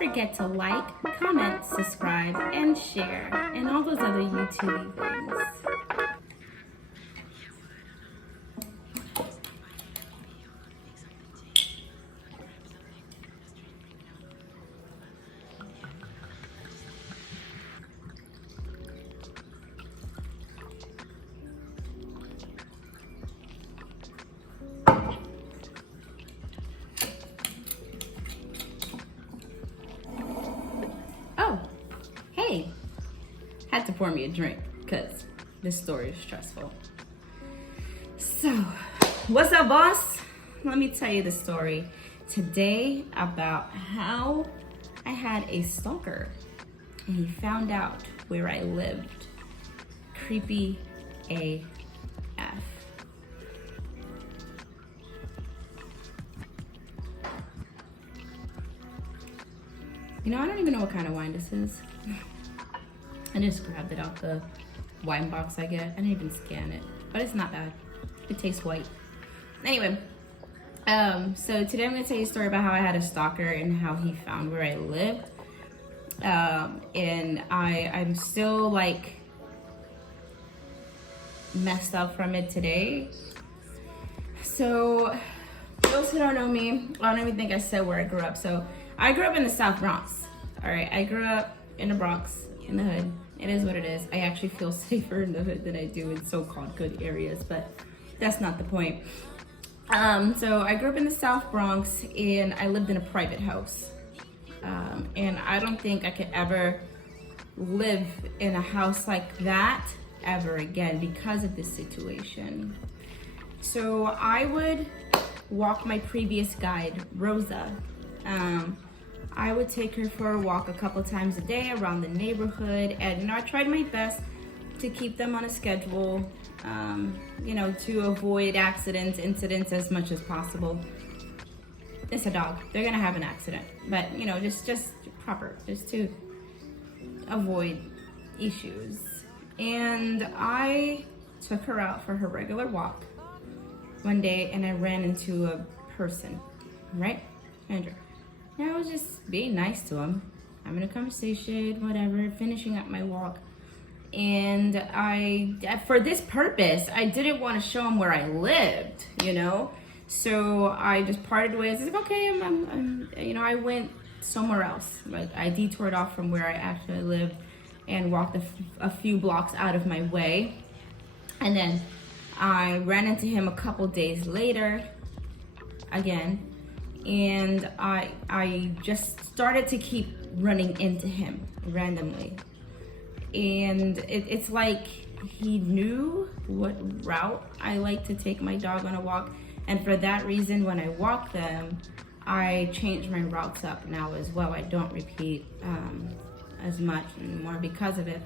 forget to like, comment, subscribe, and share, and all those other YouTube things. Oh, hey, had to pour me a drink because this story is stressful. So, what's up, boss? Let me tell you the story today about how I had a stalker and he found out where I lived. Creepy AF. You know, I don't even know what kind of wine this is. I just grabbed it out the wine box I get. I didn't even scan it, but it's not bad. It tastes white. Anyway, so today I'm gonna tell you a story about how I had a stalker and how he found where I lived. And I'm still like messed up from it today. So those who don't know me, I don't even think I said where I grew up. So I grew up in the South Bronx. All right, I grew up in the Bronx, in the hood. It is what it is. I actually feel safer in the hood than I do in so-called good areas, but that's not the point. So I grew up in the South Bronx and I lived in a private house. And I don't think I could ever live in a house like that ever again because of this situation. So I would walk my previous guide, Rosa. I would take her for a walk a couple times a day around the neighborhood, and you know, I tried my best to keep them on a schedule, you know, to avoid incidents as much as possible. It's a dog, they're gonna have an accident, but you know, just proper, just to avoid issues. And I took her out for her regular walk one day and I ran into a person, right? Andrew. And I was just being nice to him, having a conversation, whatever, finishing up my walk. And for this purpose, I didn't want to show him where I lived, you know? So I just parted ways. I was like, okay, you know, I went somewhere else. Like I detoured off from where I actually lived and walked a few blocks out of my way. And then I ran into him a couple days later again. And I just started to keep running into him randomly. And it's like he knew what route I like to take my dog on a walk. And for that reason, when I walk them, I change my routes up now as well. I don't repeat as much anymore because of it.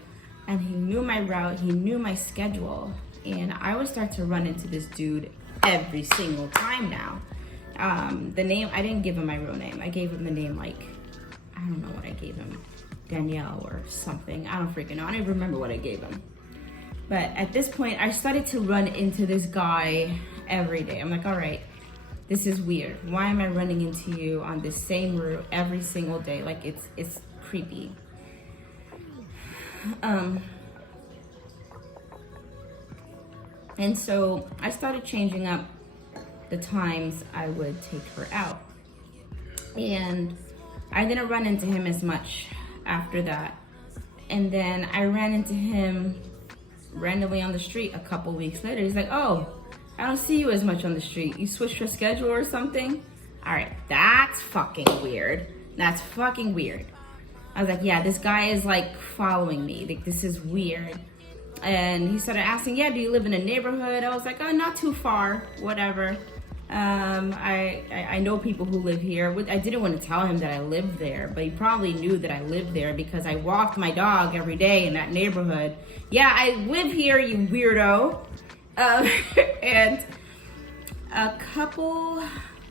And he knew my route, he knew my schedule. And I would start to run into this dude every single time now. The name, I didn't give him my real name. I gave him the name, like, I don't know what I gave him. Danielle or something. I don't freaking know. I don't even remember what I gave him. But at this point, I started to run into this guy every day. I'm like, all right, this is weird. Why am I running into you on this same route every single day? Like, it's creepy. And so I started changing up the times I would take her out. And I didn't run into him as much after that. And then I ran into him randomly on the street a couple weeks later. He's like, oh, I don't see you as much on the street. You switched your schedule or something? All right, that's fucking weird. That's fucking weird. I was like, yeah, this guy is like following me. Like, this is weird. And he started asking, yeah, do you live in a neighborhood? I was like, oh, not too far, whatever. I know people who live here. I didn't want to tell him that I lived there, but he probably knew that I lived there because I walked my dog every day in that neighborhood. Yeah, I live here, you weirdo. And a couple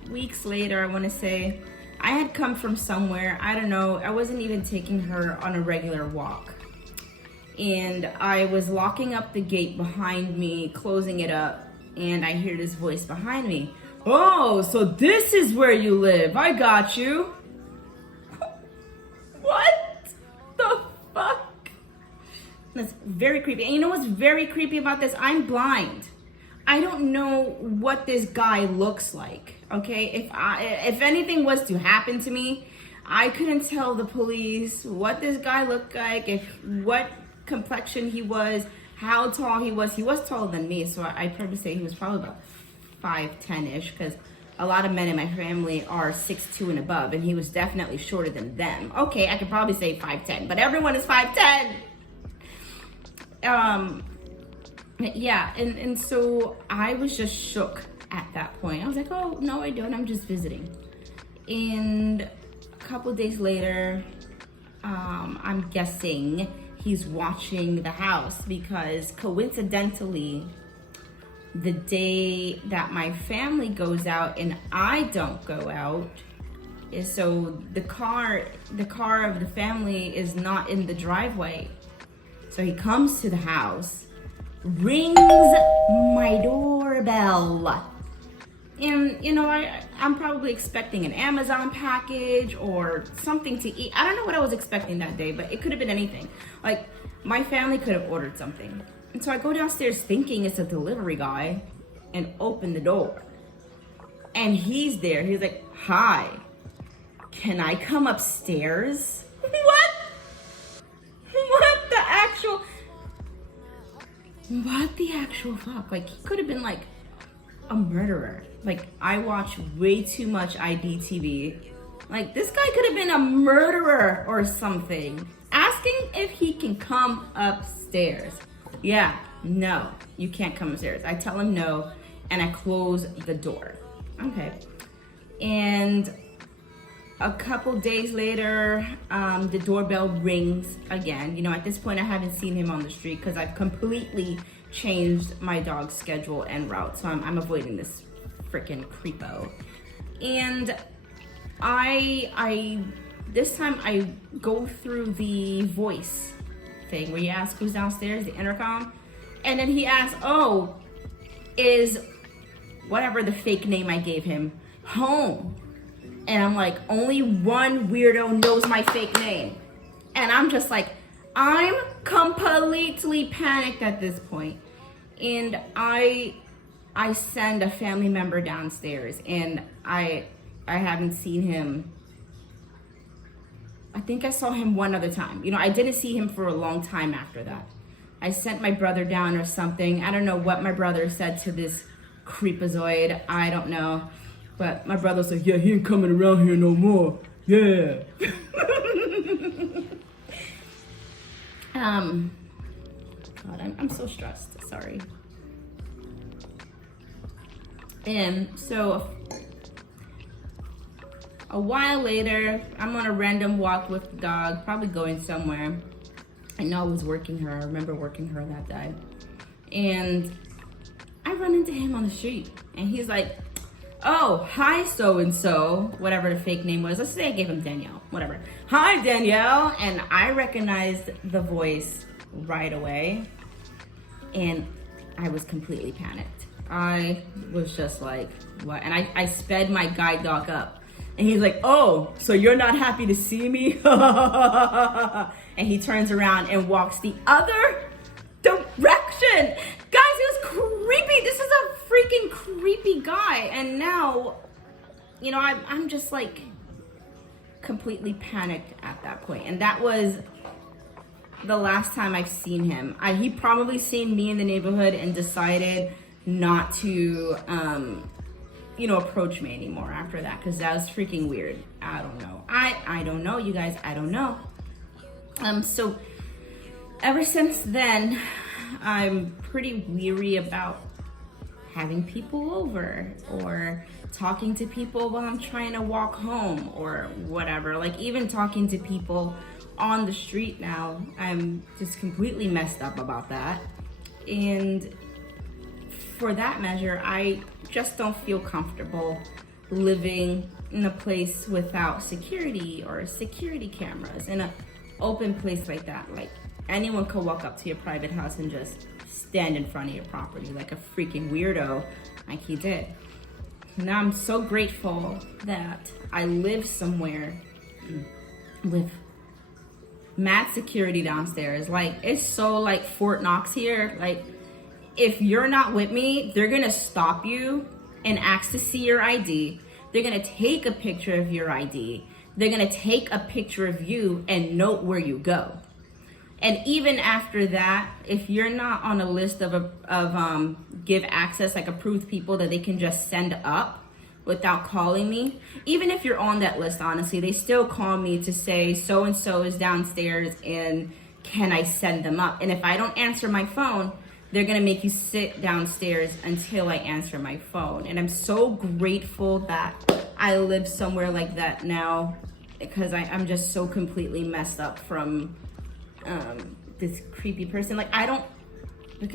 weeks later, I want to say, I had come from somewhere, I don't know, I wasn't even taking her on a regular walk. And I was locking up the gate behind me, closing it up, and I hear this voice behind me. Oh, so this is where you live. I got you. That's very creepy. And you know what's very creepy about this? I'm blind. I don't know what this guy looks like, okay? If anything was to happen to me, I couldn't tell the police what this guy looked like, what complexion he was, how tall he was. He was taller than me, so I'd probably say he was probably about 5'10"-ish, because a lot of men in my family are 6'2" and above, and he was definitely shorter than them. Okay, I could probably say 5'10", but everyone is 5'10". Yeah, and so I was just shook at that point. I was like, oh, no, I don't. I'm just visiting. And a couple of days later, I'm guessing he's watching the house, because coincidentally, the day that my family goes out and I don't go out, is so the car of the family is not in the driveway. So he comes to the house, rings my doorbell. And, you know, I'm probably expecting an Amazon package or something to eat. I don't know what I was expecting that day, but it could have been anything. Like, my family could have ordered something. And so I go downstairs thinking it's a delivery guy and open the door. And he's there. He's like, hi, can I come upstairs? What? What the actual fuck? Like, he could have been like a murderer. Like, I watch way too much IDTV. Like, this guy could have been a murderer or something. Asking if he can come upstairs. Yeah, no, you can't come upstairs. I tell him no, and I close the door. Okay. And a couple days later, the doorbell rings again. You know, at this point, I haven't seen him on the street because I've completely changed my dog's schedule and route. So I'm avoiding this freaking creepo. And this time I go through the voice thing where you ask who's downstairs, the intercom. And then he asks, oh, is whatever the fake name I gave him home? And I'm like, only one weirdo knows my fake name. And I'm just like, I'm completely panicked at this point. And I send a family member downstairs, and I haven't seen him. I think I saw him one other time. You know, I didn't see him for a long time after that. I sent my brother down or something. I don't know what my brother said to this creepazoid. I don't know. But my brother's like, yeah, he ain't coming around here no more. Yeah. God, I'm so stressed. Sorry. And so a while later, I'm on a random walk with the dog, probably going somewhere. I know I was working her. I remember working her that day. And I run into him on the street. And he's like, oh, hi, so-and-so, whatever the fake name was. Let's say I gave him Danielle, whatever. Hi, Danielle. And I recognized the voice right away. And I was completely panicked. I was just like, what? And I sped my guide dog up. And he's like, oh, so you're not happy to see me? And he turns around and walks the other direction. Guys, it was creepy. This is a freaking creepy guy. And now, you know, I'm just like completely panicked at that point. And that was the last time I've seen him. He probably seen me in the neighborhood and decided not to, you know, approach me anymore after that, because that was freaking weird. I don't know. I don't know, you guys. I don't know. So ever since then, I'm pretty weary about having people over or talking to people while I'm trying to walk home or whatever. Like, even talking to people on the street now, I'm just completely messed up about that. And for that measure, I just don't feel comfortable living in a place without security or security cameras in an open place like that. Like, anyone could walk up to your private house and just stand in front of your property like a freaking weirdo, like he did. Now I'm so grateful that I live somewhere, mad security downstairs. Like, it's so like Fort Knox here. Like, if you're not with me, they're gonna stop you and ask to see your ID. They're gonna take a picture of your ID. They're gonna take a picture of you and note where you go. And even after that, if you're not on a list of give access, like approved people that they can just send up without calling me, even if you're on that list, honestly, they still call me to say so-and-so is downstairs and can I send them up? And if I don't answer my phone, they're gonna make you sit downstairs until I answer my phone. And I'm so grateful that I live somewhere like that now, because I'm just so completely messed up from this creepy person. Like, I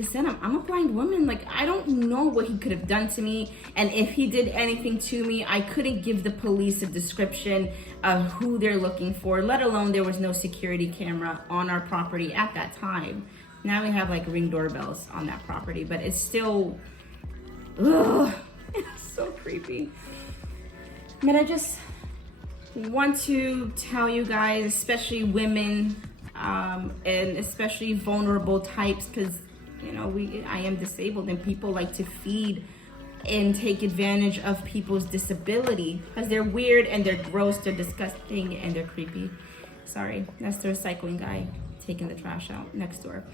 said, I'm a blind woman. Like, I don't know what he could have done to me. And if he did anything to me, I couldn't give the police a description of who they're looking for, let alone there was no security camera on our property at that time. Now we have like Ring doorbells on that property, but it's still, ugh, it's so creepy. But I just want to tell you guys, especially women, and especially vulnerable types, because you know I am disabled, and people like to feed and take advantage of people's disability because they're weird and they're gross, they're disgusting, and they're creepy. Sorry, that's the recycling guy taking the trash out next door.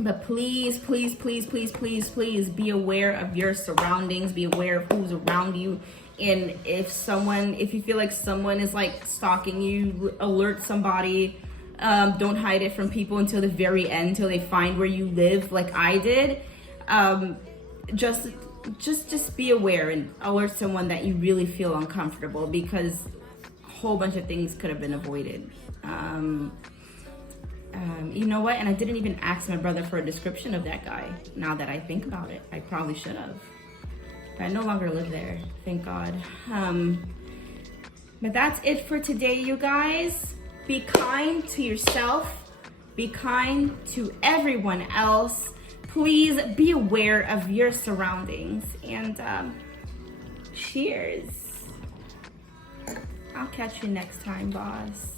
But please, please, please, please, please, please be aware of your surroundings. Be aware of who's around you. And if you feel like someone is like stalking you, alert somebody. Don't hide it from people until the very end, until they find where you live, like I did. Just be aware and alert someone that you really feel uncomfortable, because a whole bunch of things could have been avoided. You know what? And I didn't even ask my brother for a description of that guy. Now that I think about it, I probably should have. But I no longer live there, thank God. But that's it for today, you guys. Be kind to yourself. Be kind to everyone else. Please be aware of your surroundings. And cheers. I'll catch you next time, boss.